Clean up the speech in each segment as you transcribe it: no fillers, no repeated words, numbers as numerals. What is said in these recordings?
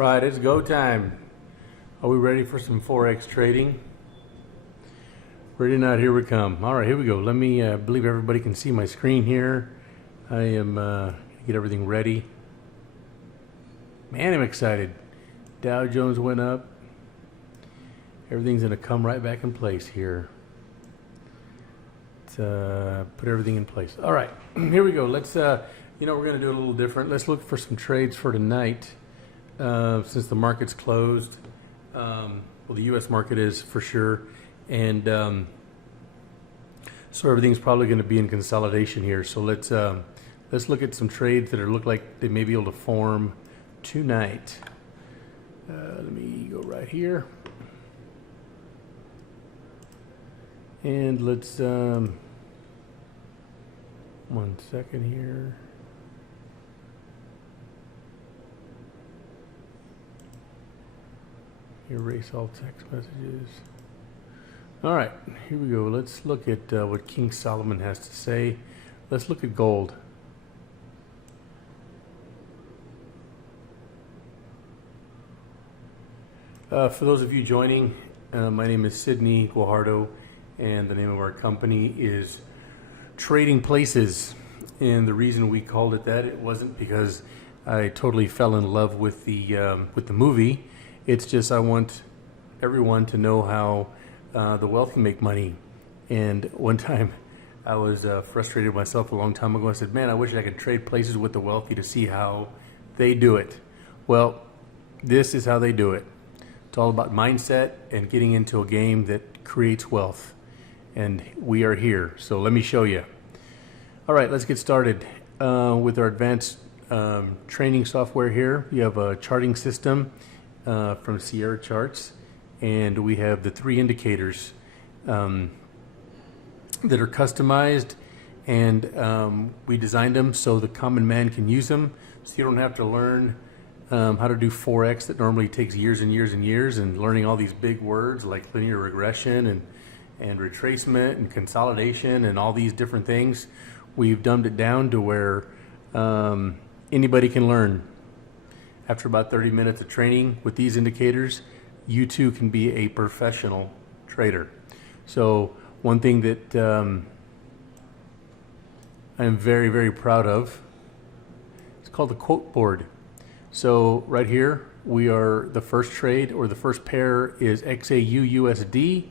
Alright, it's go time. Are we ready for some Forex trading? Ready or not, here we come. Alright, here we go. Let me, believe everybody can see my screen here. I am gonna get everything ready. Man, I'm excited. Dow Jones went up. Everything's gonna come right back in place here. Let's put everything in place. Alright, here we go. Let's, we're gonna do it a little different. Let's look for some trades for tonight. Since the market's closed, well, the U.S. market is for sure, and so everything's probably going to be in consolidation here. So let's look at some trades that look like they may be able to form tonight. Let me go right here, and let's 1 second here. Erase all text messages. All right, here we go. Let's look at what King Solomon has to say. Let's look at gold. For those of you joining, my name is Sidney Guajardo, and the name of our company is Trading Places. And the reason we called it that, it wasn't because I totally fell in love with the movie. It's just I want everyone to know how the wealthy make money. And one time I was frustrated myself a long time ago. I said, man, I wish I could trade places with the wealthy to see how they do it. Well, this is how they do it. It's all about mindset and getting into a game that creates wealth. And we are here. So let me show you. All right, let's get started with our advanced training software here. You have a charting system from Sierra Charts, and we have the 3 indicators that are customized, and we designed them so the common man can use them, so you don't have to learn how to do Forex that normally takes years and years and years, and learning all these big words like linear regression and retracement and consolidation and all these different things. We've dumbed it down to where anybody can learn. After about 30 minutes of training with these indicators, you too can be a professional trader. So one thing that I'm very, very proud of, it's called the quote board. So right here, we are the first trade, or the first pair is XAU-USD,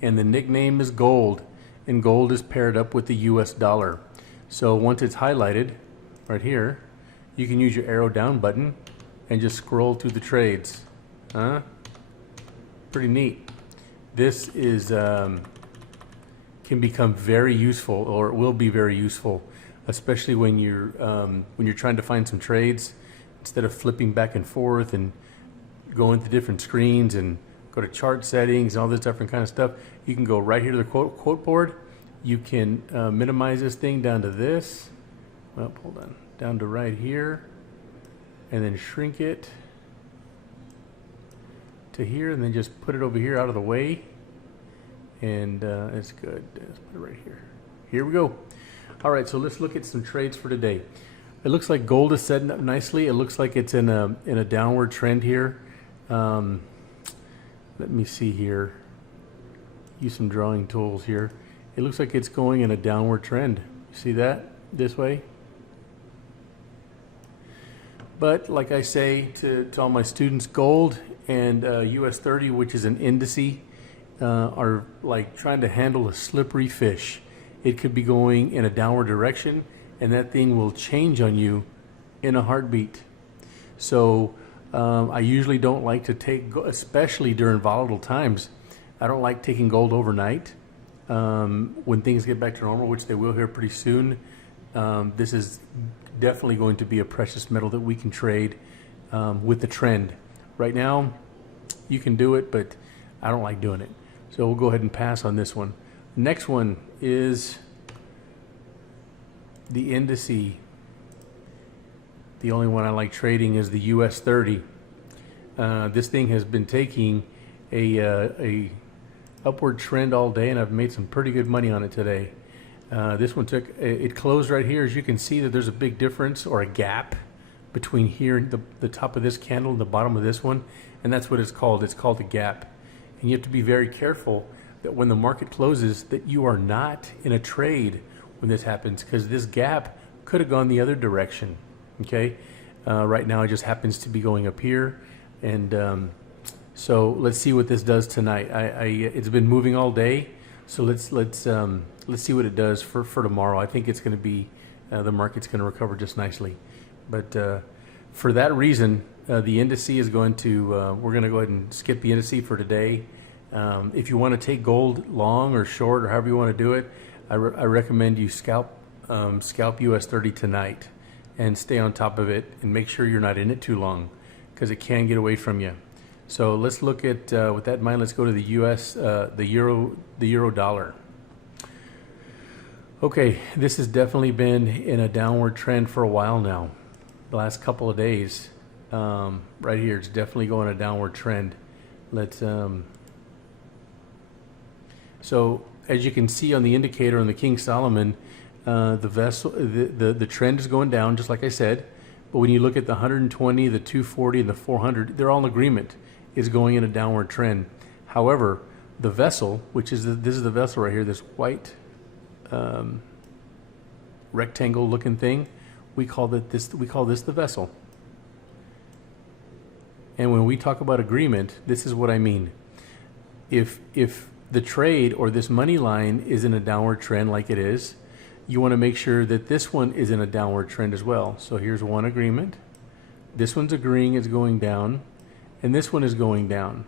and the nickname is gold. And gold is paired up with the US dollar. So once it's highlighted right here, you can use your arrow down button and just scroll through the trades. Pretty neat. This is can become very useful, or it will be very useful, especially when you're trying to find some trades. Instead of flipping back and forth and going to different screens and go to chart settings and all this different kind of stuff, you can go right here to the quote board. You can minimize this thing down to this. Well, hold on, down to right here. And then shrink it to here, and then just put it over here out of the way, and it's good. Let's put it right here. Here we go. All right, so let's look at some trades for today. It looks like gold is setting up nicely. It looks like it's in a downward trend here. Let me see here. Use some drawing tools here. It looks like it's going in a downward trend. You see that this way? But like I say to all my students, gold and US 30, which is an indice, are like trying to handle a slippery fish. It could be going in a downward direction, and that thing will change on you in a heartbeat. So I usually don't like to take, especially during volatile times, I don't like taking gold overnight. When things get back to normal, which they will here pretty soon, this is definitely going to be a precious metal that we can trade with the trend. Right now, you can do it, but I don't like doing it. So we'll go ahead and pass on this one. Next one is the indice. The only one I like trading is the US 30. This thing has been taking a upward trend all day, and I've made some pretty good money on it today. This one it closed right here. As you can see that there's a big difference, or a gap between here and the top of this candle and the bottom of this one, and that's what it's called. It's called a gap. And you have to be very careful that when the market closes that you are not in a trade when this happens, because this gap could have gone the other direction. Okay, right now it just happens to be going up here, and so let's see what this does tonight. It's been moving all day, so let's see what it does for tomorrow. I think it's going to be the market's going to recover just nicely, but for that reason, the indice is going to. We're going to go ahead and skip the indice for today. If you want to take gold long or short or however you want to do it, I recommend you scalp US 30 tonight and stay on top of it and make sure you're not in it too long, because it can get away from you. So let's look at, with that in mind, let's go to the US, the euro dollar. Okay, this has definitely been in a downward trend for a while now. The last couple of days, right here, it's definitely going a downward trend. Let's, so as you can see on the indicator on the King Solomon, the trend is going down, just like I said. But when you look at the 120, the 240, and the 400, they're all in agreement, is going in a downward trend. However, the vessel, which is this is the vessel right here, this white rectangle-looking thing, we call this the vessel. And when we talk about agreement, this is what I mean. If the trade or this money line is in a downward trend like it is, you want to make sure that this one is in a downward trend as well. So here's one agreement. This one's agreeing it's going down, and this one is going down.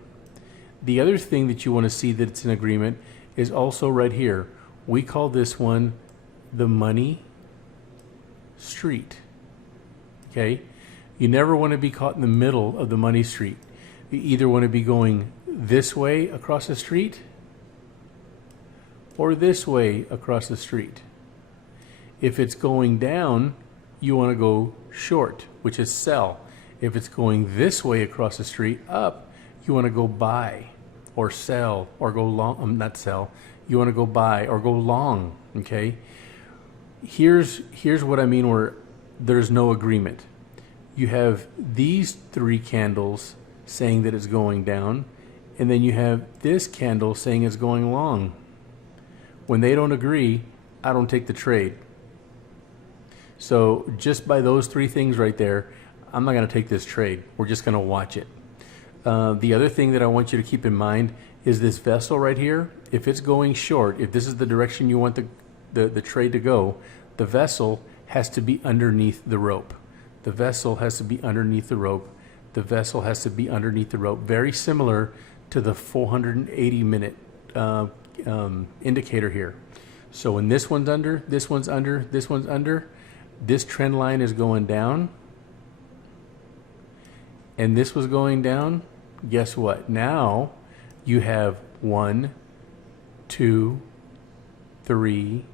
The other thing that you want to see that it's in agreement is also right here. We call this one the money street. Okay? You never want to be caught in the middle of the money street. You either want to be going this way across the street or this way across the street. If it's going down, you want to go short, which is sell. If it's going this way across the street up, you want to go buy or sell or go long, not sell. You want to go buy or go long, okay? Here's what I mean where there's no agreement. You have these three candles saying that it's going down, and then you have this candle saying it's going long. When they don't agree, I don't take the trade. So just by those three things right there, I'm not going to take this trade. We're just going to watch it. The other thing that I want you to keep in mind is this vessel right here. If it's going short, if this is the direction you want the trade to go, the vessel has to be underneath the rope. The vessel has to be underneath the rope. The vessel has to be underneath the rope. Very similar to the 480-minute indicator here. So when this one's under, this one's under, this one's under, this trend line is going down, and this was going down, guess what? Now you have 1, 2, 3,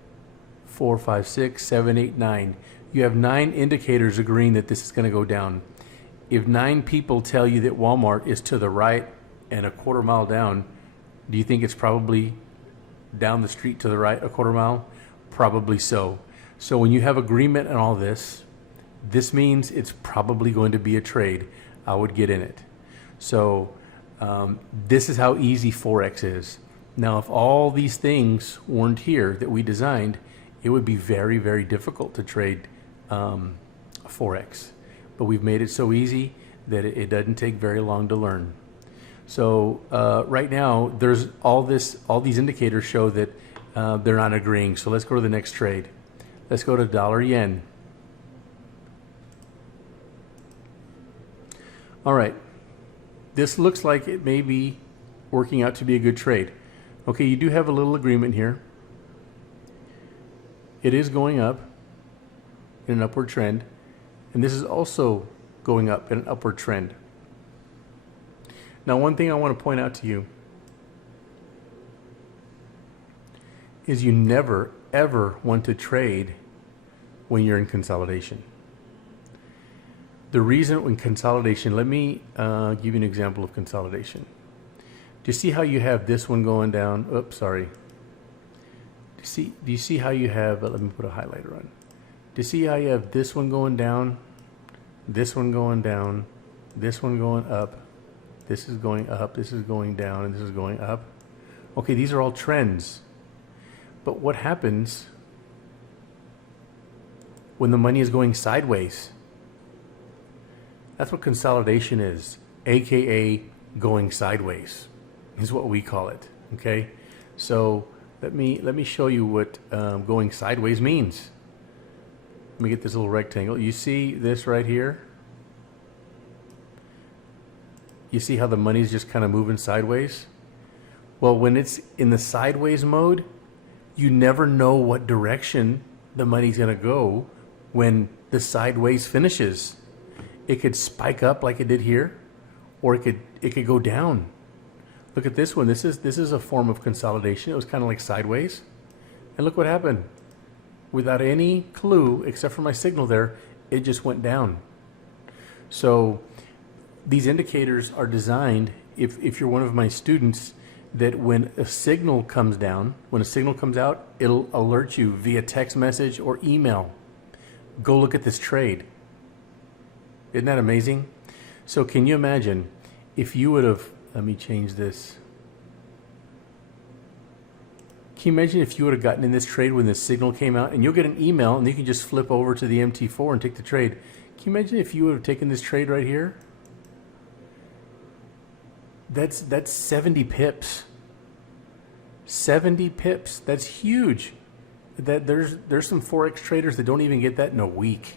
4, 5, 6, 7, 8, 9. You have 9 indicators agreeing that this is going to go down. If 9 people tell you that Walmart is to the right and a quarter mile down, do you think it's probably down the street to the right a quarter mile? Probably so. So when you have agreement and all this, this means it's probably going to be a trade. I would get in it. So this is how easy Forex is. Now, if all these things weren't here that we designed, it would be very, very difficult to trade Forex. But we've made it so easy that it doesn't take very long to learn. So right now, there's all these indicators show that they're not agreeing. So let's go to the next trade. Let's go to dollar yen. All right, this looks like it may be working out to be a good trade. Okay, you do have a little agreement here. It is going up in an upward trend, and this is also going up in an upward trend. Now, one thing I want to point out to you is you never, ever want to trade when you're in consolidation. The reason in consolidation, let me give you an example of consolidation. Do you see how you have this one going down? Oops, sorry. Do you see how you have, let me put a highlighter on. Do you see how you have this one going down, this one going down, this one going up, this is going up, this is going down, and this is going up. Okay, these are all trends. But what happens when the money is going sideways? That's what consolidation is, aka going sideways, is what we call it. Okay, so let me show you what going sideways means. Let me get this little rectangle. You see this right here? You see how the money's just kind of moving sideways? Well, when it's in the sideways mode, you never know what direction the money's going to go when the sideways finishes. It could spike up like it did here, or it could go down. Look at this one. This is a form of consolidation. It was kind of like sideways. And look what happened. Without any clue, except for my signal there, it just went down. So these indicators are designed, if you're one of my students, that when a signal comes down, when a signal comes out, it'll alert you via text message or email. Go look at this trade. Isn't that amazing? So can you imagine if you would have, let me change this. Can you imagine if you would have gotten in this trade when the signal came out, and you'll get an email and you can just flip over to the MT4 and take the trade. Can you imagine if you would have taken this trade right here? That's 70 pips. 70 pips. That's huge. There's some Forex traders that don't even get that in a week.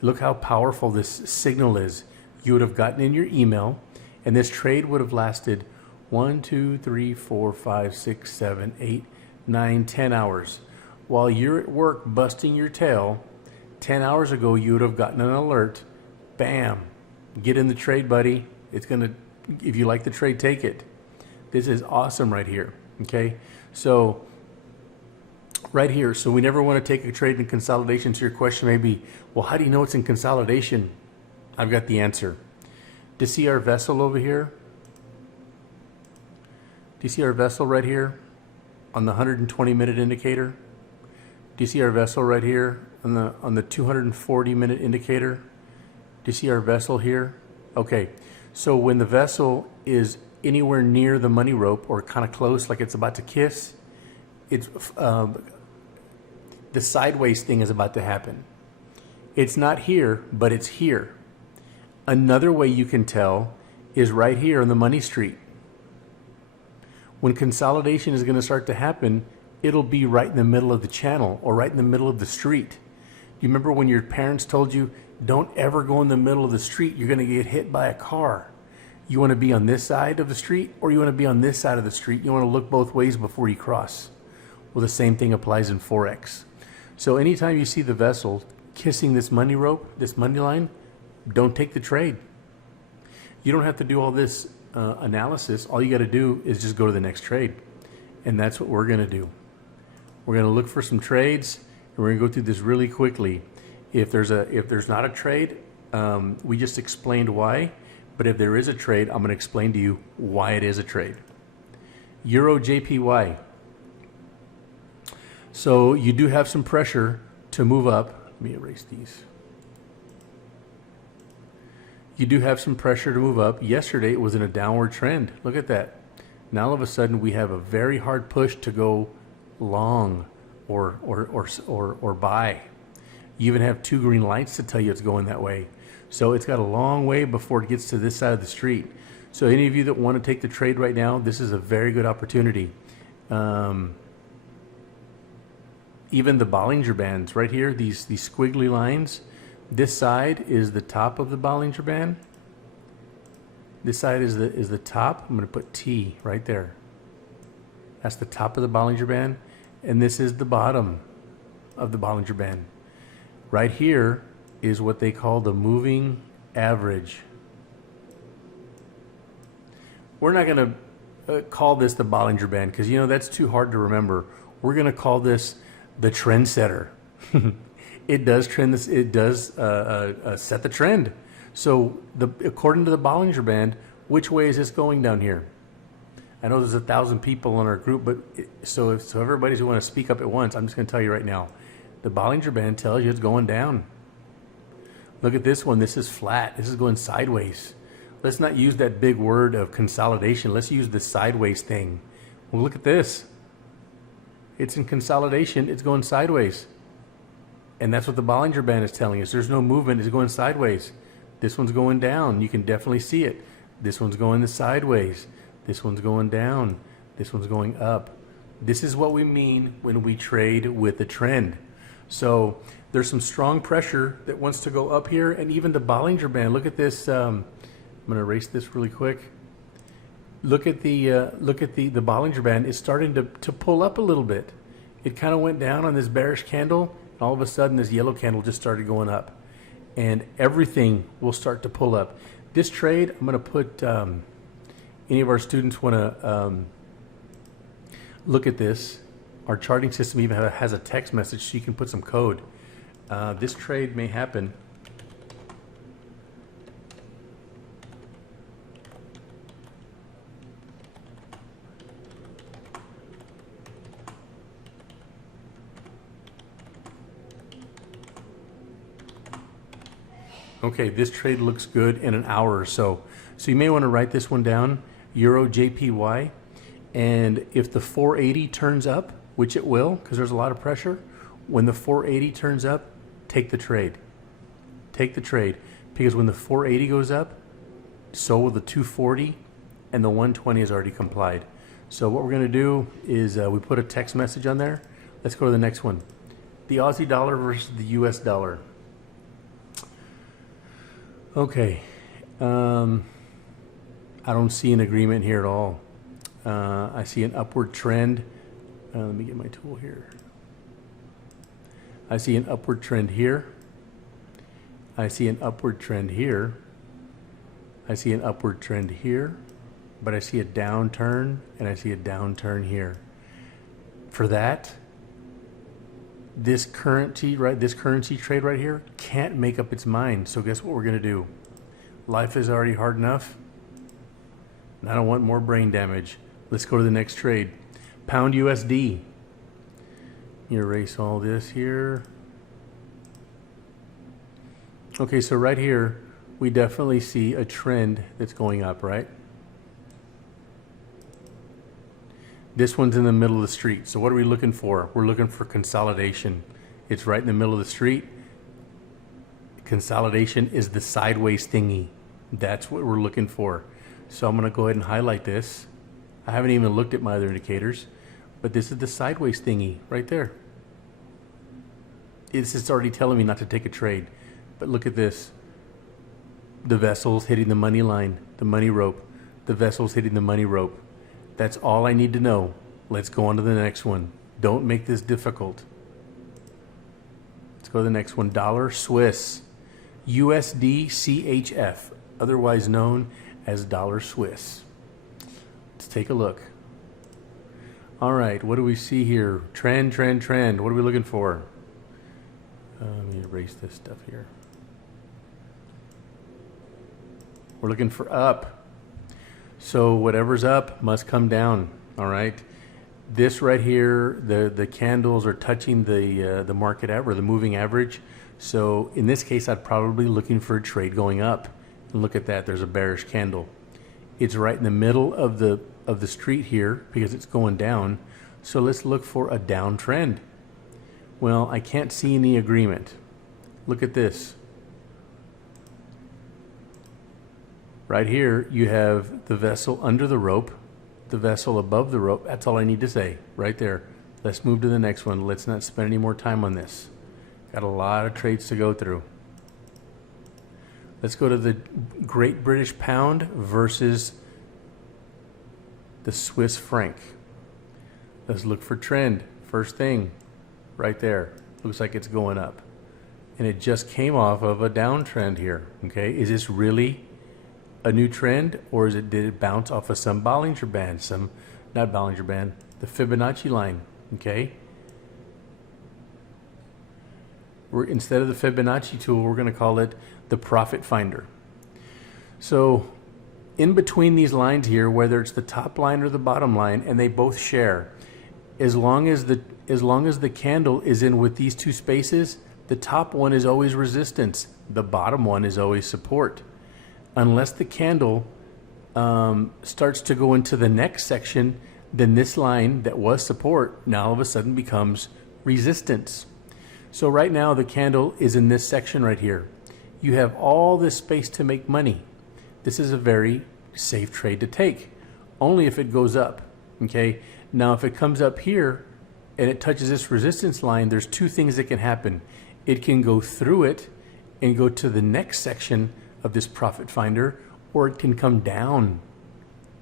Look how powerful this signal is. You would have gotten in your email, and this trade would have lasted 1, 2, 3, 4, 5, 6, 7, 8, 9, 10 hours. While you're at work busting your tail, 10 hours ago you would have gotten an alert. Bam. Get in the trade, buddy. It's going to, if you like the trade, take it. This is awesome right here. Okay? So right here, so we never want to take a trade in consolidation. So your question may be, well, how do you know it's in consolidation? I've got the answer. Do you see our vessel over here? Do you see our vessel right here on the 120-minute indicator? Do you see our vessel right here on the 240-minute indicator? Do you see our vessel here? Okay, so when the vessel is anywhere near the money rope or kind of close, like it's about to kiss, it's the sideways thing is about to happen. It's not here, but it's here. Another way you can tell is right here on the money street. When consolidation is going to start to happen, it'll be right in the middle of the channel or right in the middle of the street. You remember when your parents told you, don't ever go in the middle of the street, you're going to get hit by a car. You want to be on this side of the street or you want to be on this side of the street. You want to look both ways before you cross. Well, the same thing applies in Forex. So anytime you see the vessel kissing this money rope, this money line, don't take the trade. You don't have to do all this analysis. All you got to do is just go to the next trade. And that's what we're going to do. We're going to look for some trades, and we're going to go through this really quickly. If there's not a trade, we just explained why. But if there is a trade, I'm going to explain to you why it is a trade. Euro JPY. So you do have some pressure to move up. Let me erase these. You do have some pressure to move up. Yesterday it was in a downward trend. Look at that. Now all of a sudden we have a very hard push to go long or buy. You even have two green lights to tell you it's going that way. So it's got a long way before it gets to this side of the street. So any of you that want to take the trade right now, this is a very good opportunity. Even the Bollinger Bands right here, these squiggly lines, this side is the top of the Bollinger Band. This side is the top. I'm going to put T right there. That's the top of the Bollinger Band. And this is the bottom of the Bollinger Band. Right here is what they call the moving average. We're not going to call this the Bollinger Band because, you know, that's too hard to remember. We're going to call this the trendsetter. It does trend this. It does set the trend. So according to the Bollinger Band, which way is this going down here? I know there's 1,000 people in our group, but so everybody's who want to speak up at once, I'm just going to tell you right now. The Bollinger Band tells you it's going down. Look at this one. This is flat. This is going sideways. Let's not use that big word of consolidation. Let's use the sideways thing. Well, look at this. It's in consolidation. It's going sideways. And that's what the Bollinger Band is telling us. There's no movement. It's going sideways. This one's going down. You can definitely see it. This one's going sideways. This one's going down. This one's going up. This is what we mean when we trade with a trend. So there's some strong pressure that wants to go up here, and even the Bollinger Band. Look at this. I'm going to erase this really quick. Look at the Bollinger Band is starting to pull up a little bit. It kind of went down on this bearish candle, and all of a sudden this yellow candle just started going up, and everything will start to pull up. This trade, I'm going to put. Any of our students want to look at this? Our charting system even has a text message, so you can put some code. This trade may happen. Okay, this trade looks good in an hour or so. So you may want to write this one down, Euro JPY. And if the 480 turns up, which it will, because there's a lot of pressure, when the 480 turns up, take the trade. Take the trade. Because when the 480 goes up, so will the 240, and the 120 has already complied. So what we're going to do is we put a text message on there. Let's go to the next one. The Aussie dollar versus the US dollar. Okay. I don't see an agreement here at all. I see an upward trend. Let me get my tool here. I see an upward trend here. I see an upward trend here. I see an upward trend here. But I see a downturn, and I see a downturn here. For that, this currency trade right here can't make up its mind. So guess what we're going to do? Life is already hard enough, and I don't want more brain damage. Let's go to the next trade. Pound USD. You erase all this here. Okay, so right here, we definitely see a trend that's going up, right? This one's in the middle of the street. So what are we looking for? We're looking for consolidation. It's right in the middle of the street. Consolidation is the sideways thingy. That's what we're looking for. So I'm going to go ahead and highlight this. I haven't even looked at my other indicators, but this is the sideways thingy right there. It's already telling me not to take a trade. But look at this. The vessel's hitting the money line, the money rope. The vessel's hitting the money rope. That's all I need to know. Let's go on to the next one. Don't make this difficult. Let's go to the next one. Dollar Swiss. USD CHF, otherwise known as dollar Swiss. Let's take a look. All right, what do we see here? Trend, trend, trend. What are we looking for? Let me erase this stuff here. We're looking for up. So whatever's up must come down, all right? This right here, the candles are touching the market average, or the moving average. So in this case, I'd probably be looking for a trade going up. And look at that, there's a bearish candle. It's right in the middle of the street here because it's going down. So let's look for a downtrend. Well, I can't see any agreement. Look at this. Right here, you have the vessel under the rope, the vessel above the rope. That's all I need to say right there. Let's move to the next one. Let's not spend any more time on this. Got a lot of trades to go through. Let's go to the Great British Pound versus the Swiss franc. Let's look for trend. First thing, right there. Looks like it's going up. And it just came off of a downtrend here. Okay, is this really a new trend, or did it bounce off of some Bollinger Band? Not Bollinger Band, the Fibonacci line. Okay. Instead of the Fibonacci tool, we're going to call it the Profit Finder. So in between these lines here, whether it's the top line or the bottom line, and they both share, as long as the candle is in with these two spaces, The top one is always resistance. The bottom one is always support. Unless the candle starts to go into the next section, then this line that was support now all of a sudden becomes resistance. So right now the candle is in this section right here. You have all this space to make money. This is a very safe trade to take, only if it goes up. Okay, now if it comes up here and it touches this resistance line, there's two things that can happen. It can go through it and go to the next section of this profit finder, or it can come down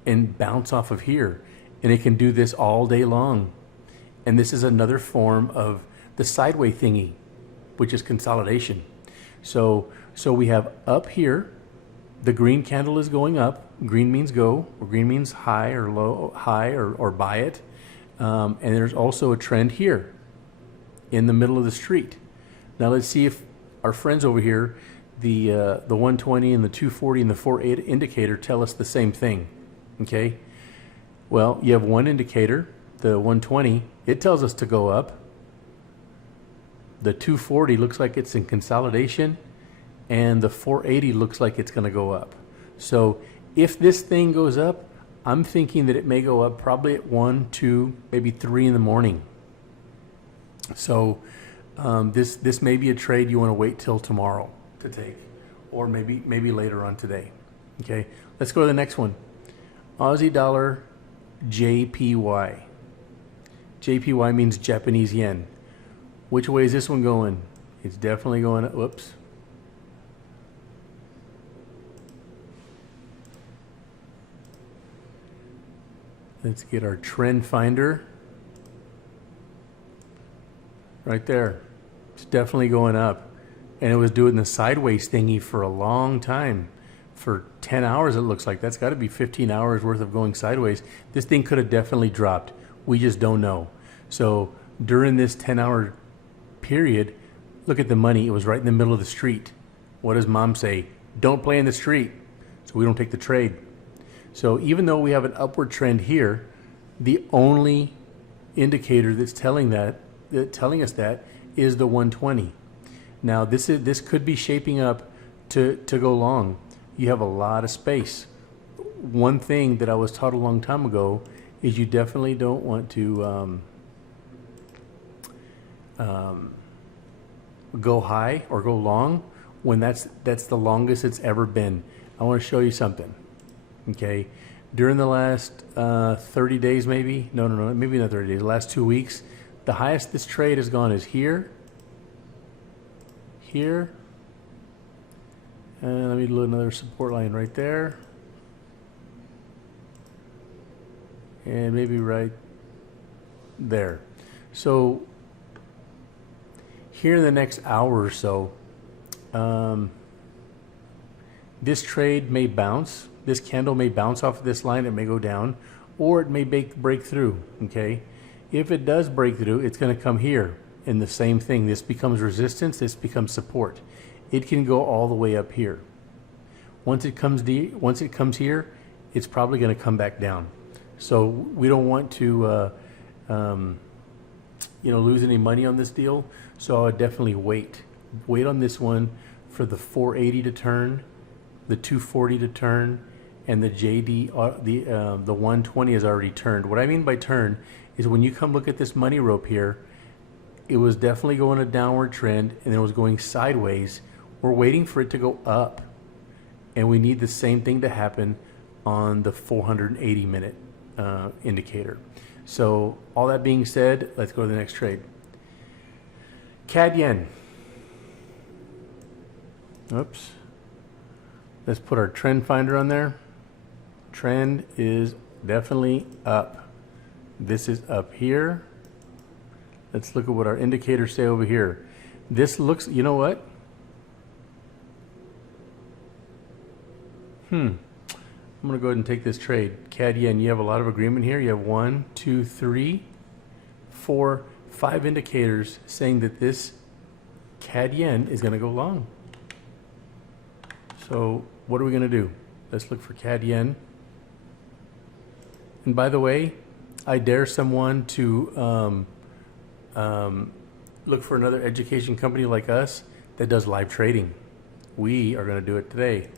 and bounce off of here. And it can do this all day long. And this is another form of the sideways thingy, which is consolidation. So we have up here, the green candle is going up. Green means go, or green means high or low, high or buy it. And there's also a trend here in the middle of the street. Now let's see if our friends over here, the 120 and the 240 and the 480 indicator tell us the same thing. Okay. Well, you have one indicator, the 120, it tells us to go up. The 240 looks like it's in consolidation, and the 480 looks like it's going to go up. So if this thing goes up, I'm thinking that it may go up probably at 1, 2, maybe 3 in the morning. So this may be a trade you want to wait till tomorrow to take, or maybe later on today. Okay, let's go to the next one. Aussie dollar JPY. JPY means Japanese yen. Which way is this one going? It's definitely going up. Whoops. Let's get our trend finder. Right there. It's definitely going up. And it was doing the sideways thingy for a long time. For 10 hours it looks like. That's got to be 15 hours worth of going sideways. This thing could have definitely dropped. We just don't know. So during this 10-hour period, look at the money. It was right in the middle of the street. What does mom say? Don't play in the street. So we don't take the trade. So even though we have an upward trend here, the only indicator that's telling us that is the 120. Now this could be shaping up to go long. You have a lot of space. One thing that I was taught a long time ago is you definitely don't want to go high or go long when that's the longest it's ever been. I want to show you something. Okay, during the last 30 days, maybe maybe not 30 days, the last 2 weeks, the highest this trade has gone is here, and let me do another support line right there, and maybe right there. So here in the next hour or so, this trade may bounce. This candle may bounce off of this line. It may go down, or it may break through. Okay, if it does break through, it's going to come here in the same thing. This becomes resistance. This becomes support. It can go all the way up here. Once it comes here, it's probably going to come back down. So we don't want to lose any money on this deal. So I would definitely wait on this one for the 480 to turn, the 240 to turn, and the JD, the 120 has already turned. What I mean by turn is when you come look at this money rope here, it was definitely going a downward trend and it was going sideways. We're waiting for it to go up, and we need the same thing to happen on the 480 minute indicator. So all that being said, let's go to the next trade. CAD yen. Oops. Let's put our trend finder on there. Trend is definitely up. This is up here. Let's look at what our indicators say over here. This looks, you know what? I'm going to go ahead and take this trade. CAD yen, you have a lot of agreement here. You have 1, 2, 3, 4, 5 indicators saying that this CAD yen is going to go long. So what are we going to do? Let's look for CAD yen. And by the way, I dare someone to look for another education company like us that does live trading. We are going to do it today.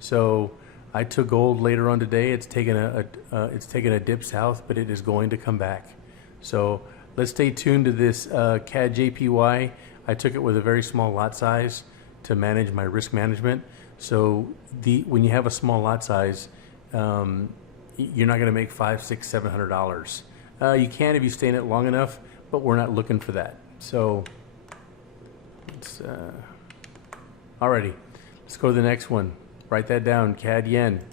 So I took gold later on today. It's taken a dip south, but it is going to come back. So let's stay tuned to this CAD JPY. I took it with a very small lot size to manage my risk management. So when you have a small lot size, you're not going to make $500, $600, $700. You can if you stay in it long enough, but we're not looking for that. So it's alrighty. Let's go to the next one. Write that down, CAD yen.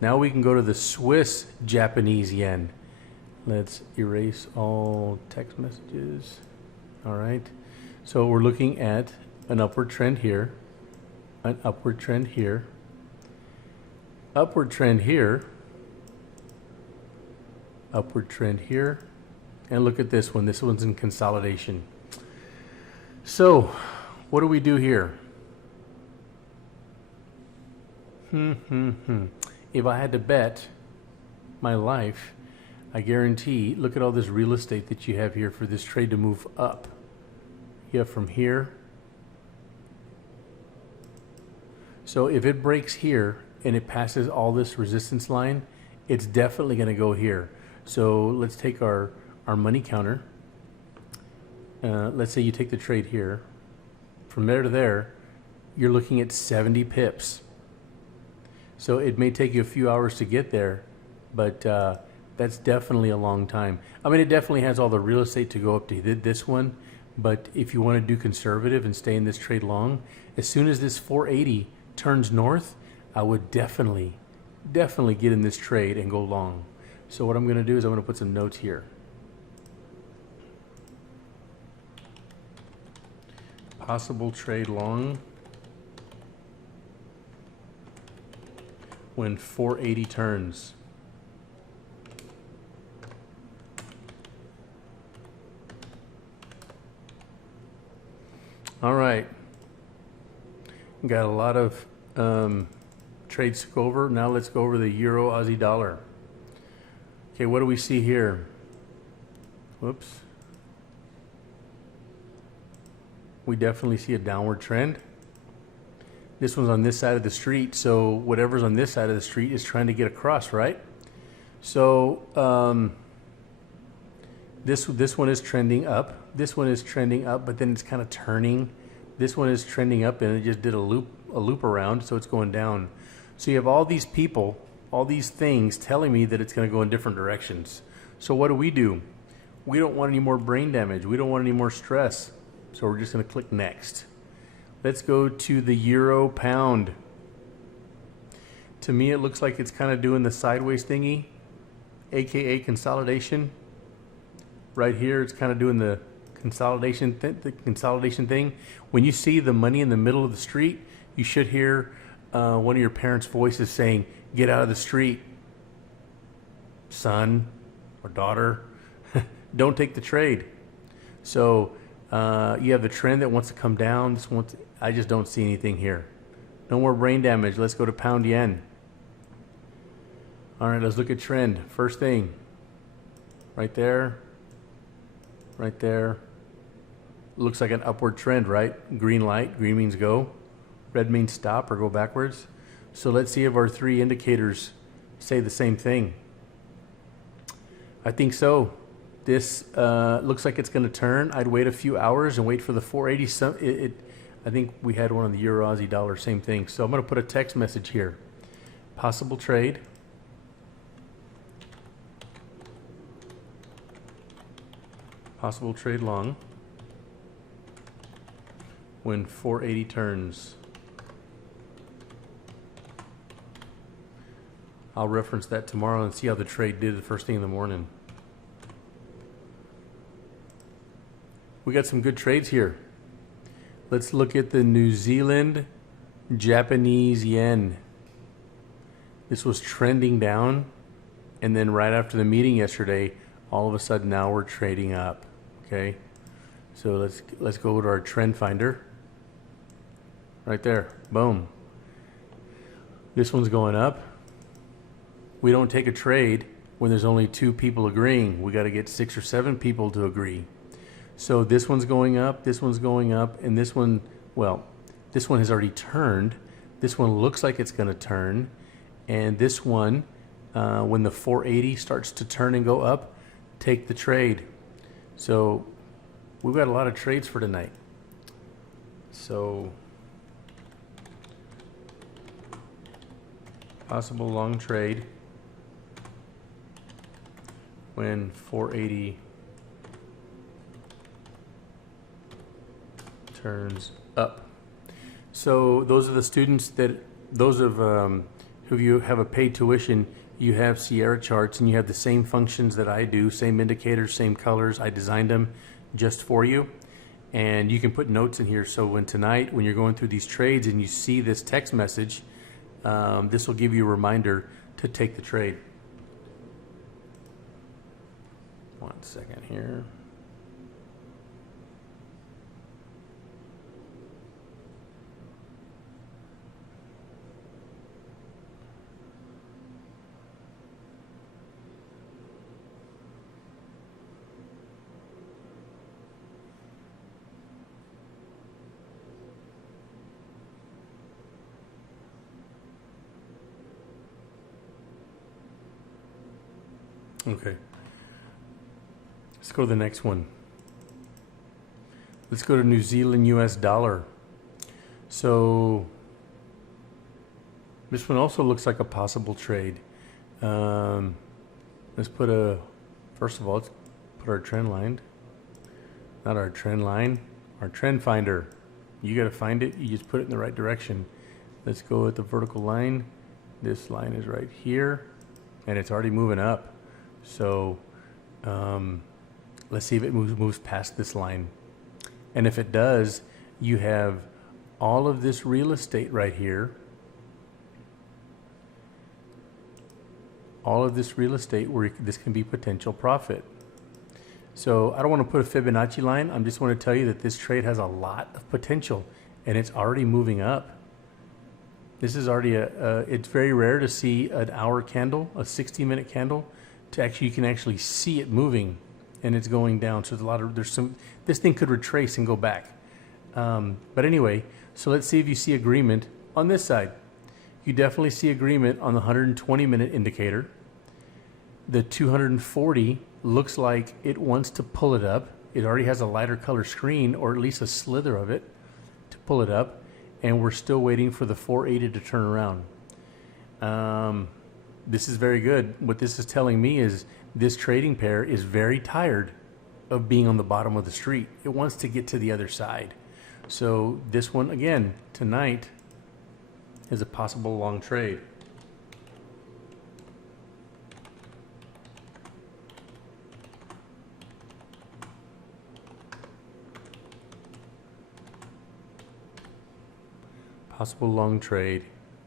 Now we can go to the Swiss Japanese yen. Let's erase all text messages. All right. So we're looking at an upward trend here, an upward trend here, upward trend here, upward trend here, and look at this one. This one's in consolidation. So what do we do here? If I had to bet my life, I guarantee, look at all this real estate that you have here for this trade to move up. You have from here. So if it breaks here and it passes all this resistance line, it's definitely going to go here. So let's take our money counter. Let's say you take the trade here. From there to there, you're looking at 70 pips. So it may take you a few hours to get there, but that's definitely a long time. I mean, it definitely has all the real estate to go up to this one, but if you want to do conservative and stay in this trade long, as soon as this 480 turns north, I would definitely get in this trade and go long. So what I'm going to do is I'm going to put some notes here. Possible trade long when 480 turns. All right. Got a lot of trades to go over. Now let's go over the Euro Aussie dollar. Okay, what do we see here? Whoops. We definitely see a downward trend. This one's on this side of the street, so whatever's on this side of the street is trying to get across, right? So this one is trending up. This one is trending up, but then it's kind of turning. This one is trending up, and it just did a loop around, so it's going down. So you have all these people, all these things telling me that it's going to go in different directions. So what do? We don't want any more brain damage. We don't want any more stress. So we're just going to click next. Let's go to the euro pound. To me, it looks like it's kind of doing the sideways thingy, aka consolidation. Right here, it's kind of doing the consolidation thing. When you see the money in the middle of the street, you should hear one of your parents' voices saying, "Get out of the street, son or daughter. Don't take the trade." So you have the trend that wants to come down. I just don't see anything here. No more brain damage. Let's go to pound yen. All right, let's look at trend. First thing, right there, right there. Looks like an upward trend, right? Green light, green means go. Red means stop or go backwards. So let's see if our three indicators say the same thing. I think so. This looks like it's going to turn. I'd wait a few hours and wait for the 480. I think we had one on the Euro Aussie dollar, same thing. So I'm going to put a text message here. Possible trade. Possible trade long when 480 turns. I'll reference that tomorrow and see how the trade did the first thing in the morning. We got some good trades here. Let's look at the New Zealand Japanese yen. This was trending down, and then right after the meeting yesterday, all of a sudden now we're trading up. Okay, so let's go to our trend finder. Right there, boom. This one's going up. We don't take a trade when there's only 2 people agreeing. We got to get 6 or 7 people to agree. So this one's going up, and this one, well, this one has already turned. This one looks like it's going to turn. And this one, when the 480 starts to turn and go up, take the trade. So we've got a lot of trades for tonight. So possible long trade when 480 turns up. So those are the students that, those of who you have a paid tuition, you have Sierra charts and you have the same functions that I do, same indicators, same colors. I designed them just for you. And you can put notes in here. So when tonight, when you're going through these trades and you see this text message, this will give you a reminder to take the trade. 1 second here. Okay. Let's go to the next one. Let's go to New Zealand US dollar. So this one also looks like a possible trade. Let's put first of all, let's put our trend line. Not our trend line, our trend finder. You got to find it, you just put it in the right direction. Let's go with the vertical line. This line is right here and it's already moving up. So let's see if it moves past this line. And if it does, you have all of this real estate right here. All of this real estate where this can be potential profit. So I don't want to put a Fibonacci line. I just want to tell you that this trade has a lot of potential and it's already moving up. This is already it's very rare to see an hour candle, a 60-minute candle, you can actually see it moving and it's going down. So this thing could retrace and go back. But anyway, so let's see if you see agreement on this side. You definitely see agreement on the 120-minute indicator. The 240 looks like it wants to pull it up. It already has a lighter color screen, or at least a slither of it to pull it up. And we're still waiting for the 480 to turn around. This is very good. What this is telling me is this trading pair is very tired of being on the bottom of the street. It wants to get to the other side. So this one, again, tonight is a possible long trade. Possible long trade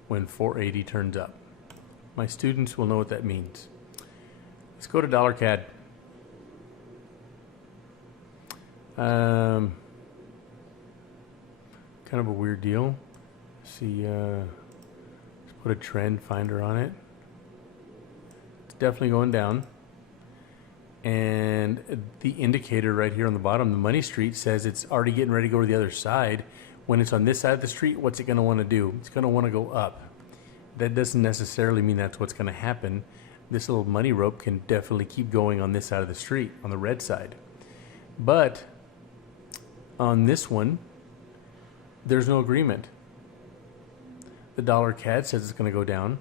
when 480 turns up. My students will know what that means. Let's go to dollar CAD. Kind of a weird deal. See, let's put a trend finder on it. It's definitely going down. And the indicator right here on the bottom, the money street, says it's already getting ready to go to the other side. When it's on this side of the street, what's it going to want to do? It's going to want to go up. That doesn't necessarily mean that's what's going to happen. This little money rope can definitely keep going on this side of the street, on the red side. But on this one, there's no agreement. The dollar CAD says it's going to go down,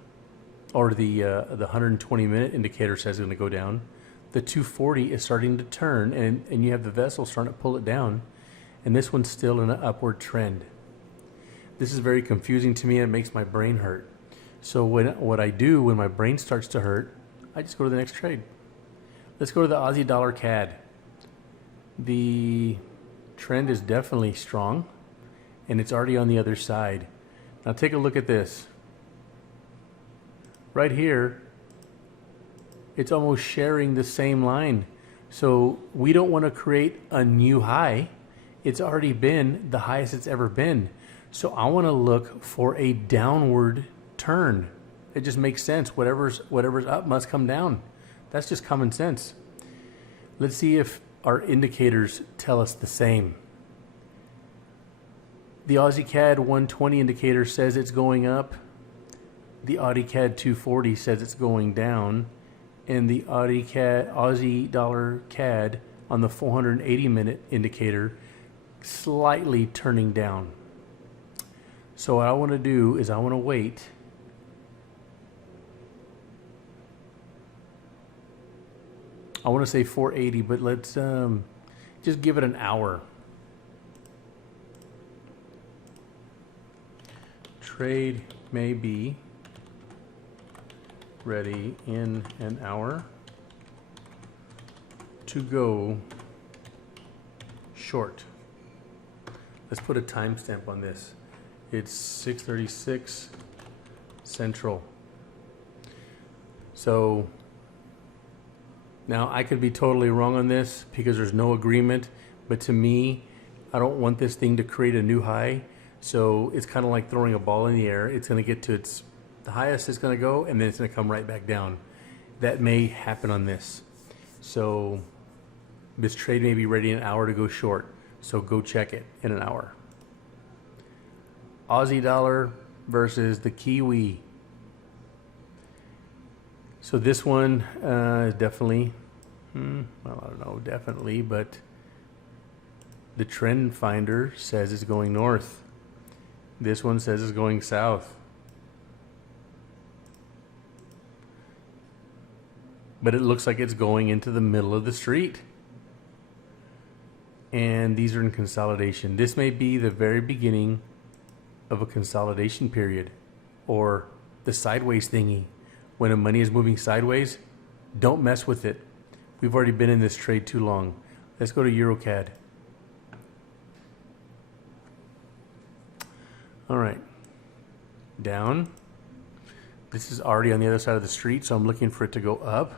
or the 120-minute indicator says it's going to go down. The 240 is starting to turn, and you have the vessel starting to pull it down, and this one's still in an upward trend. This is very confusing to me, and it makes my brain hurt. So what I do when my brain starts to hurt, I just go to the next trade. Let's go to the Aussie dollar CAD. The trend is definitely strong, and it's already on the other side. Now take a look at this. Right here, it's almost sharing the same line. So we don't want to create a new high. It's already been the highest it's ever been. So I want to look for a downward turn. It just makes sense. Whatever's up must come down. That's just common sense. Let's see if our indicators tell us the same. The Aussie CAD 120 indicator says it's going up. The Aussie CAD 240 says it's going down. And the Aussie dollar CAD on the 480-minute indicator slightly turning down. So what I want to do is I want to wait. I want to say 480, but let's just give it an hour. Trade may be ready in an hour to go short. Let's put a timestamp on this. It's 6:36 Central. So now I could be totally wrong on this because there's no agreement, but to me, I don't want this thing to create a new high. So it's kind of like throwing a ball in the air. It's going to get to the highest it's going to go, and then it's going to come right back down. That may happen on this. So this trade may be ready in an hour to go short. So go check it in an hour. Aussie dollar versus the Kiwi. So this one is definitely, well, I don't know, definitely, but the trend finder says it's going north. This one says it's going south. But it looks like it's going into the middle of the street. And these are in consolidation. This may be the very beginning of a consolidation period, or the sideways thingy. When the money is moving sideways, don't mess with it. We've already been in this trade too long. Let's go to EuroCAD. All right, down. This is already on the other side of the street, so I'm looking for it to go up.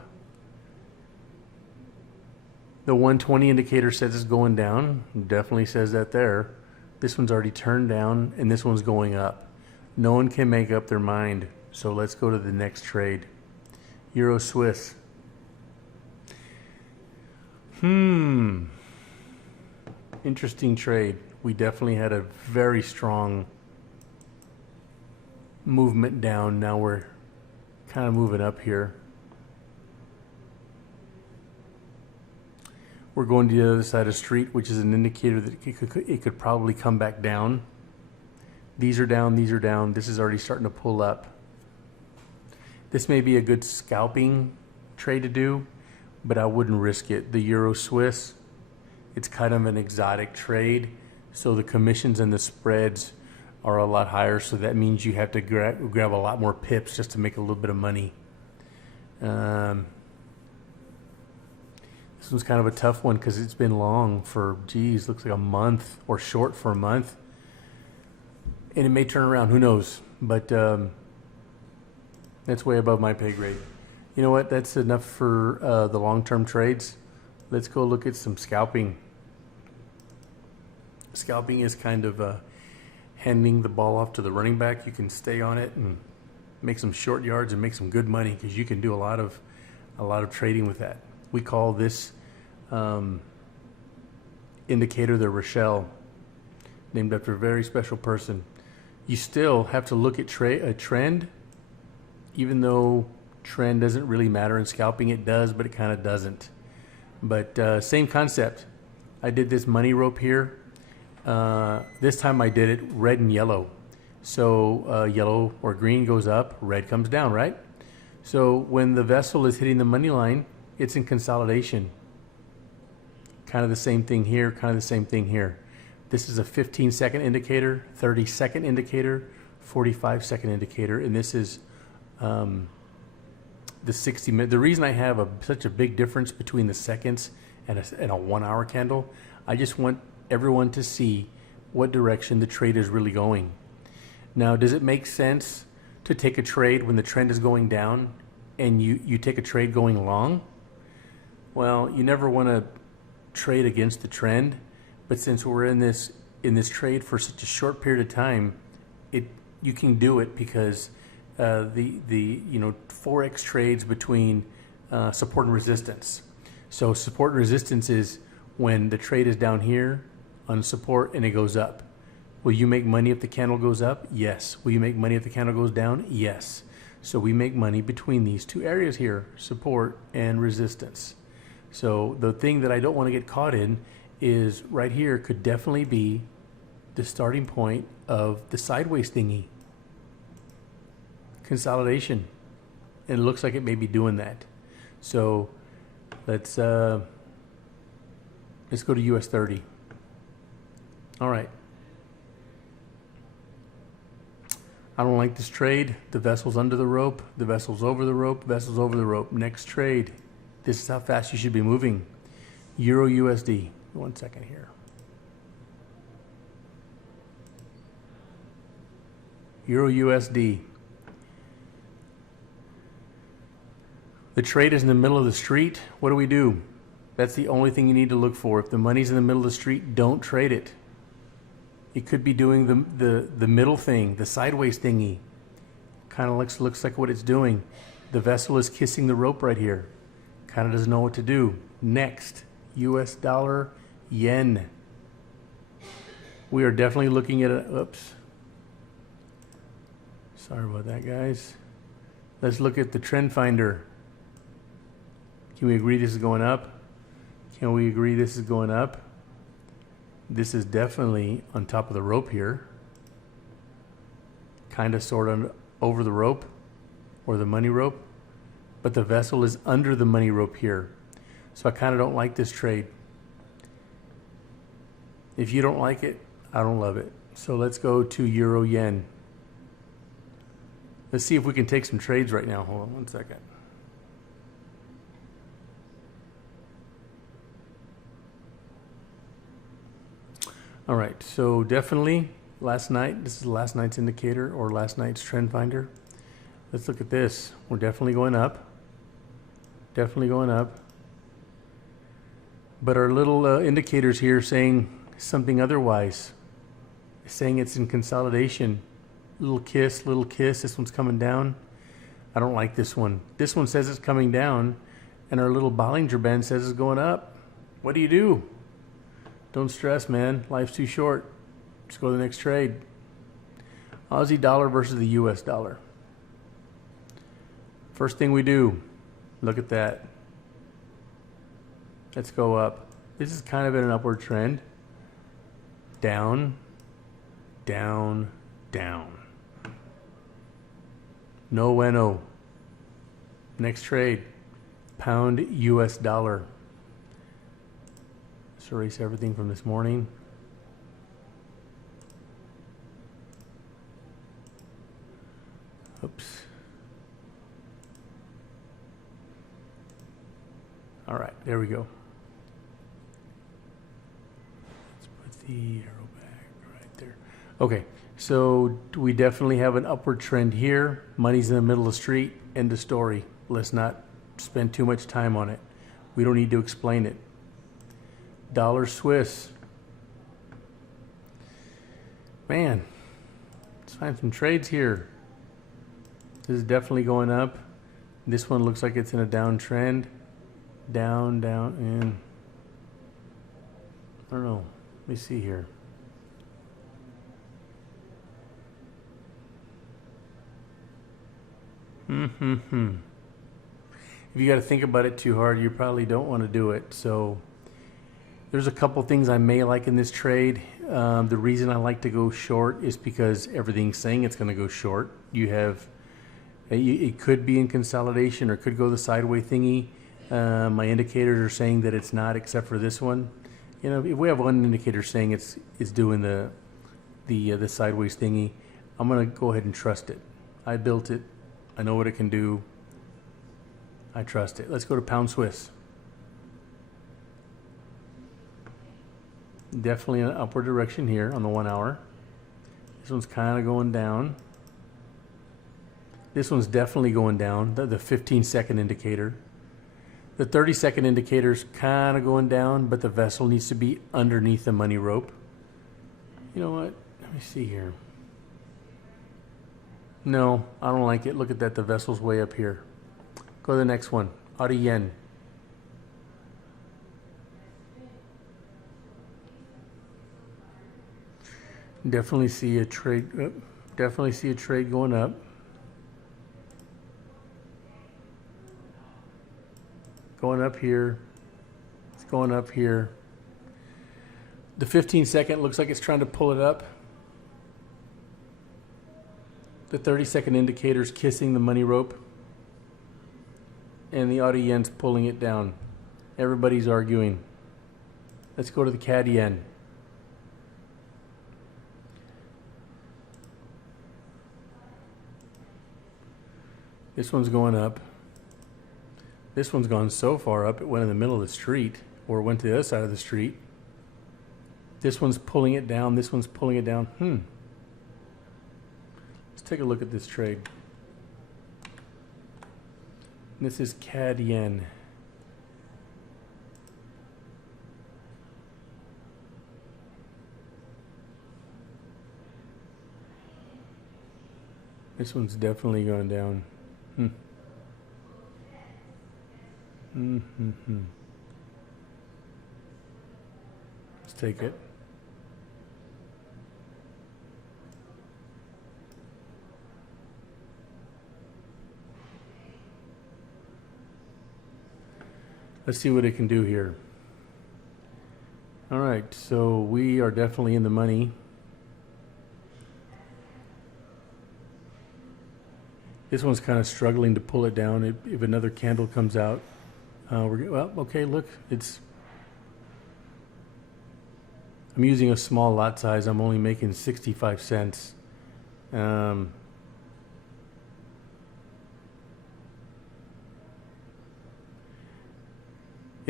The 120 indicator says it's going down. Definitely says that there. This one's already turned down, and this one's going up. No one can make up their mind. So let's go to the next trade. Euro Swiss. Interesting trade. We definitely had a very strong movement down. Now we're kind of moving up here. We're going to the other side of the street, which is an indicator that it could probably come back down. These are down, these are down. This is already starting to pull up. This may be a good scalping trade to do, but I wouldn't risk it. The Euro Swiss, it's kind of an exotic trade, so the commissions and the spreads are a lot higher, so that means you have to grab a lot more pips just to make a little bit of money. This one's kind of a tough one because it's been long for, geez, looks like a month, or short for a month. And it may turn around, who knows? But that's way above my pay grade. You know what? That's enough for the long-term trades. Let's go look at some scalping. Scalping is kind of handing the ball off to the running back. You can stay on it and make some short yards and make some good money because you can do a lot of trading with that. We call this indicator the Rochelle, named after a very special person. You still have to look at a trend, even though trend doesn't really matter in scalping. It does, but it kind of doesn't. But same concept. I did this money rope here. This time I did it red and yellow. So yellow or green goes up, red comes down, right? So when the vessel is hitting the money line, it's in consolidation. Kind of the same thing here, kind of the same thing here. This is a 15-second indicator, 30-second indicator, 45-second indicator, and this is the 60-minute. The reason I have such a big difference between the seconds and a 1-hour candle, I just want everyone to see what direction the trade is really going. Now, does it make sense to take a trade when the trend is going down and you take a trade going long? Well, you never want to trade against the trend, but since we're in this trade for such a short period of time, you can do it because the Forex trades between support and resistance. So support and resistance is when the trade is down here on support and it goes up. Will you make money if the candle goes up? Yes. Will you make money if the candle goes down? Yes. So we make money between these two areas here, support and resistance. So the thing that I don't want to get caught in is right here could definitely be the starting point of the sideways thingy. Consolidation. And it looks like it may be doing that. So let's go to US 30. All right. I don't like this trade. The vessel's under the rope. The vessel's over the rope. Vessel's over the rope. Next trade. This is how fast you should be moving. Euro USD. 1 second here. Euro USD. The trade is in the middle of the street. What do? That's the only thing you need to look for. If the money's in the middle of the street, don't trade it. It could be doing the middle thing, the sideways thingy. Kind of looks like what it's doing. The vessel is kissing the rope right here. Kind of doesn't know what to do. Next, US dollar, yen. We are definitely looking at a, oops. Sorry about that, guys. Let's look at the trend finder. Can we agree this is going up? Can we agree this is going up? This is definitely on top of the rope here. Kind of sort of over the rope or the money rope. But the vessel is under the money rope here. So I kind of don't like this trade. If you don't like it, I don't love it. So let's go to Euro Yen. Let's see if we can take some trades right now. Hold on 1 second. All right, so definitely last night, this is last night's indicator or last night's trend finder. Let's look at this. We're definitely going up. Definitely going up. But our little indicators here saying something otherwise. Saying it's in consolidation. Little kiss, little kiss. This one's coming down. I don't like this one. This one says it's coming down, and our little Bollinger Band says it's going up. What do? Don't stress, man. Life's too short. Just go to the next trade. Aussie dollar versus the US dollar. First thing we do, look at that. Let's go up. This is kind of in an upward trend. Down, down, down. No bueno. Next trade, pound US dollar. Let's erase everything from this morning. Oops. All right, there we go. Let's put the arrow back right there. Okay, so we definitely have an upward trend here. Money's in the middle of the street. End of story. Let's not spend too much time on it. We don't need to explain it. Dollar Swiss. Man, let's find some trades here. This is definitely going up. This one looks like it's in a downtrend. Down, down, and I don't know. Let me see here. If you got to think about it too hard, you probably don't want to do it. So there's a couple things I may like in this trade. The reason I like to go short is because everything's saying it's going to go short. You have, it could be in consolidation or could go the sideways thingy. My indicators are saying that it's not, except for this one. You know, if we have one indicator saying it's doing the sideways thingy, I'm going to go ahead and trust it. I built it. I know what it can do. I trust it. Let's go to pound Swiss. Definitely an upward direction here on the 1 hour. This one's kind of going down. This one's definitely going down, the 15-second indicator. The 30-second indicator's kind of going down, but the vessel needs to be underneath the money rope. You know what? Let me see here. No, I don't like it. Look at that. The vessel's way up here. Go to the next one. Audi yen. Definitely see a trade. Definitely see a trade going up. Going up here. It's going up here. The 15-second looks like it's trying to pull it up. The 30-second indicator is kissing the money rope. And the AUD yen's pulling it down. Everybody's arguing. Let's go to the CAD yen. This one's going up. This one's gone so far up it went in the middle of the street, or went to the other side of the street. This one's pulling it down. This one's pulling it down. Let's take a look at this trade. This is CAD yen. This one's definitely going down. Let's take it. Let's see what it can do here. All right, so we are definitely in the money. This one's kind of struggling to pull it down. If another candle comes out, well, okay, look, I'm using a small lot size. I'm only making 65 cents. In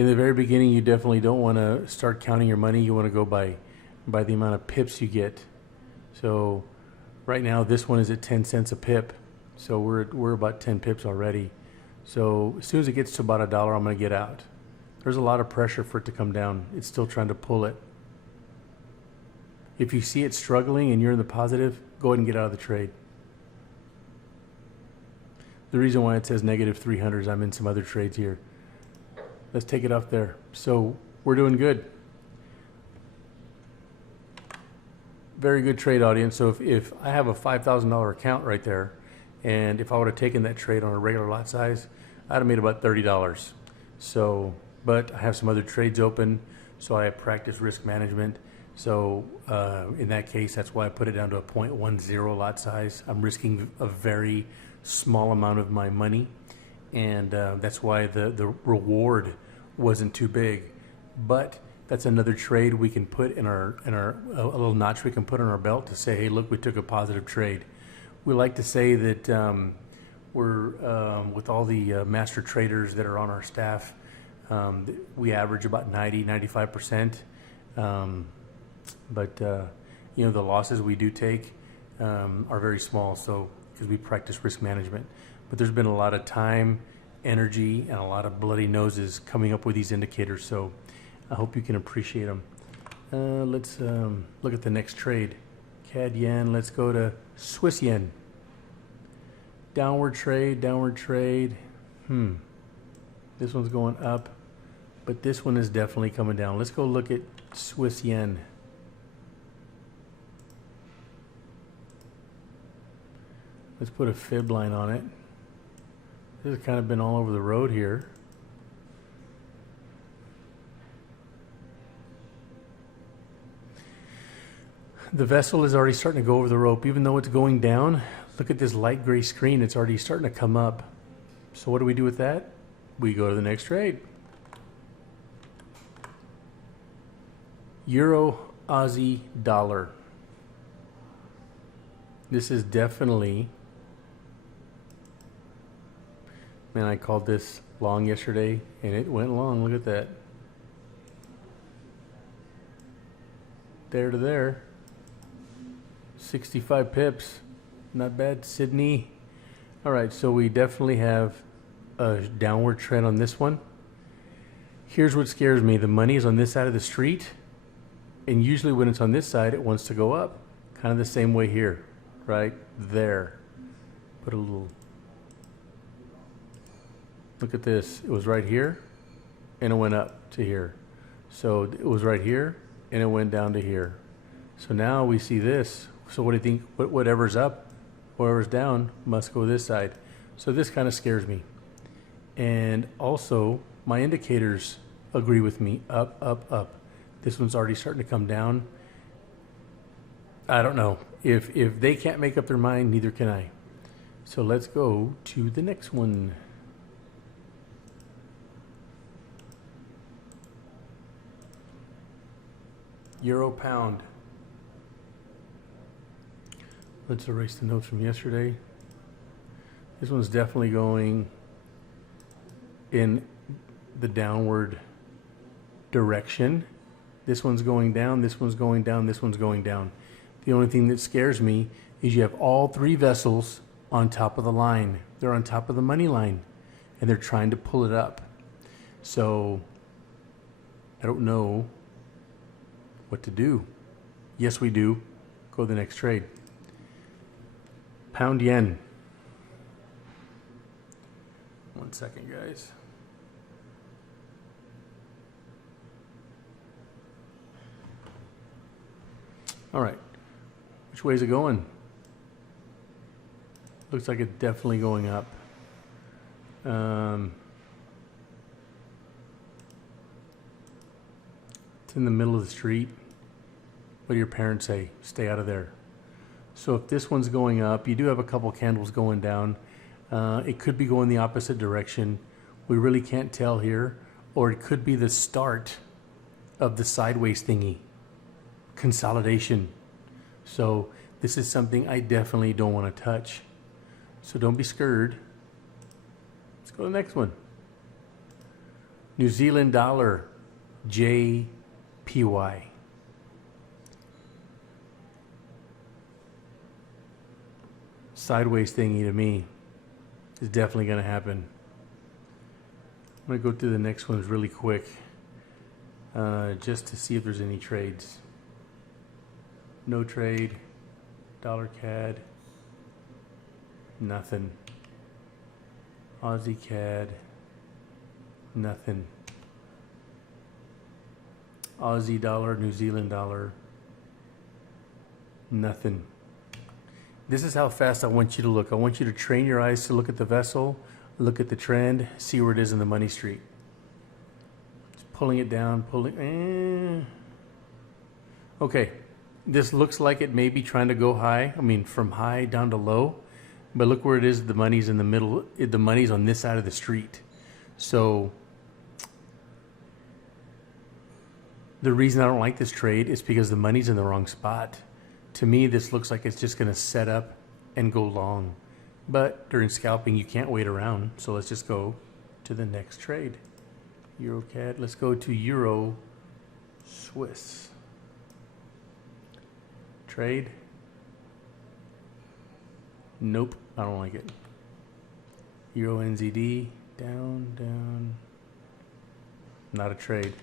the very beginning, you definitely don't want to start counting your money. You want to go by the amount of pips you get. So right now, this one is at 10 cents a pip. So we're about 10 pips already. So as soon as it gets to about $1, I'm going to get out. There's a lot of pressure for it to come down. It's still trying to pull it. If you see it struggling and you're in the positive, go ahead and get out of the trade. The reason why it says negative 300 is I'm in some other trades here. Let's take it off there. So we're doing good. Very good trade, audience. So if I have a $5,000 account right there, and if I would have taken that trade on a regular lot size, I'd have made about $30. So, but I have some other trades open, so I have practiced risk management. So in that case, that's why I put it down to a 0.10 lot size. I'm risking a very small amount of my money, and that's why the reward wasn't too big. But that's another trade we can put in our a little notch we can put on our belt to say, hey, look, we took a positive trade. We like to say that we're with all the master traders that are on our staff, we average about 90-95%. But you know, the losses we do take are very small, so because we practice risk management. But there's been a lot of time, energy, and a lot of bloody noses coming up with these indicators, so I hope you can appreciate them. Let's look at the next trade. CAD yen, let's go to Swiss yen. Downward trade, downward trade. This one's going up, but this one is definitely coming down. Let's go look at Swiss yen. Let's put a fib line on it. This has kind of been all over the road here. The vessel is already starting to go over the rope. Even though it's going down, look at this light gray screen. It's already starting to come up. So what do we do with that? We go to the next trade. Euro, Aussie, dollar. This is definitely, man, I called this long yesterday and it went long. Look at that. There to there. 65 pips. Not bad, Sydney. All right, so we definitely have a downward trend on this one. Here's what scares me. The money is on this side of the street, and usually when it's on this side, it wants to go up. Kind of the same way here, right there. Put a little, look at this. It was right here, and it went up to here. So it was right here, and it went down to here. So now we see this. So what do you think? Whatever's up, whatever's down must go this side. So this kind of scares me. And also my indicators agree with me. Up, up, up. This one's already starting to come down. I don't know. If they can't make up their mind, neither can I. So let's go to the next one. Euro pound. Let's erase the notes from yesterday. This one's definitely going in the downward direction. This one's going down, this one's going down, this one's going down. The only thing that scares me is you have all three vessels on top of the line. They're on top of the money line and they're trying to pull it up. So I don't know what to do. Yes, we do. Go to the next trade. Pound yen. 1 second, guys. All right. Which way is it going? Looks like it's definitely going up. It's in the middle of the street. What do your parents say? Stay out of there. So if this one's going up, you do have a couple candles going down. It could be going the opposite direction. We really can't tell here. Or it could be the start of the sideways thingy. Consolidation. So this is something I definitely don't want to touch. So don't be scared. Let's go to the next one. New Zealand dollar, JPY. Sideways thingy to me is definitely going to happen. I'm going to go through the next ones really quick just to see if there's any trades. No trade. Dollar CAD. Nothing. Aussie CAD. Nothing. Aussie dollar, New Zealand dollar. Nothing. This is how fast I want you to look. I want you to train your eyes to look at the vessel, look at the trend, see where it is in the money street. Just pulling it down, pulling. Okay, this looks like it may be trying to go high. I mean, from high down to low. But look where it is. The money's in the middle. The money's on this side of the street. So the reason I don't like this trade is because the money's in the wrong spot. To me, this looks like it's just going to set up and go long. But during scalping, you can't wait around. So let's just go to the next trade. Euro CAD. Let's go to Euro Swiss. Trade. Nope, I don't like it. Euro NZD. Down, down. Not a trade.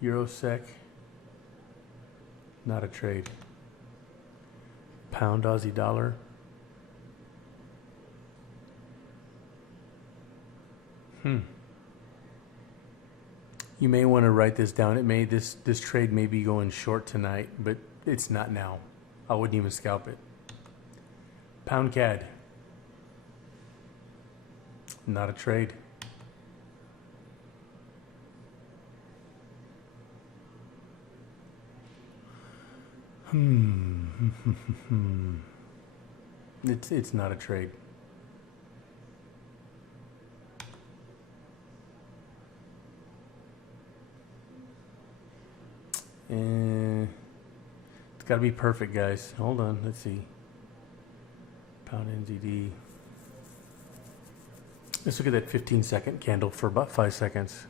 Euro SEC. Not a trade. Pound Aussie dollar. You may want to write this down. It may this trade may be going short tonight, but it's not now. I wouldn't even scalp it. Pound CAD. Not a trade. It's not a trade. And it's got to be perfect, guys. Hold on, let's see. Pound NZD. Let's look at that 15-second candle for about 5 seconds.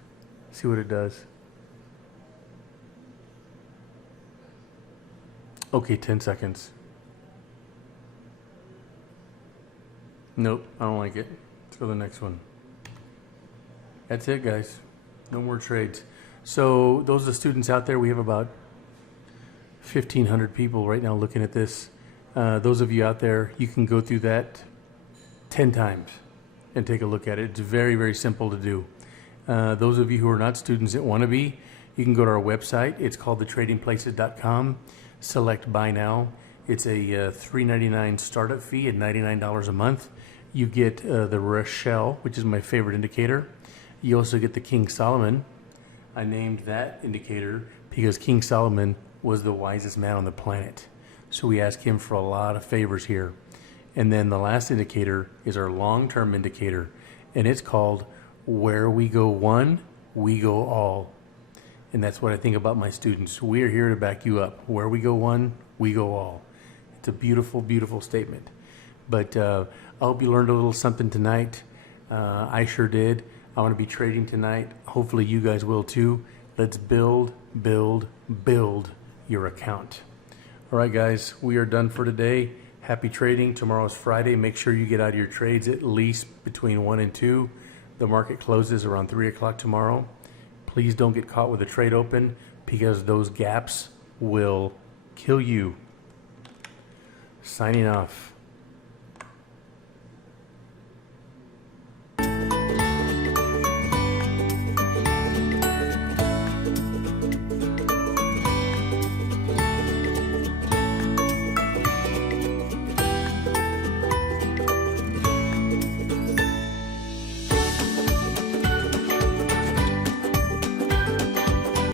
See what it does. Okay, 10 seconds. Nope, I don't like it. Let's go to the next one. That's it, guys. No more trades. So those are the students out there. We have about 1,500 people right now looking at this. Those of you out there, you can go through that 10 times and take a look at it. It's very, very simple to do. Those of you who are not students that want to be, you can go to our website. It's called thetradingplaces.com. select buy now. It's a $3.99 startup fee at $99 a month. You get the Rochelle, which is my favorite indicator. You also get the King Solomon. I named that indicator because King Solomon was the wisest man on the planet. So we ask him for a lot of favors here. And then the last indicator is our long-term indicator, and it's called Where We Go One, We Go All. And that's what I think about my students. We are here to back you up. Where we go one, we go all. It's a beautiful, beautiful statement. But I hope you learned a little something tonight. I sure did. I want to be trading tonight. Hopefully you guys will too. Let's build, build, build your account. All right, guys, we are done for today. Happy trading. Tomorrow's Friday. Make sure you get out of your trades at least between 1 and 2. The market closes around 3 o'clock tomorrow. Please don't get caught with a trade open because those gaps will kill you. Signing off.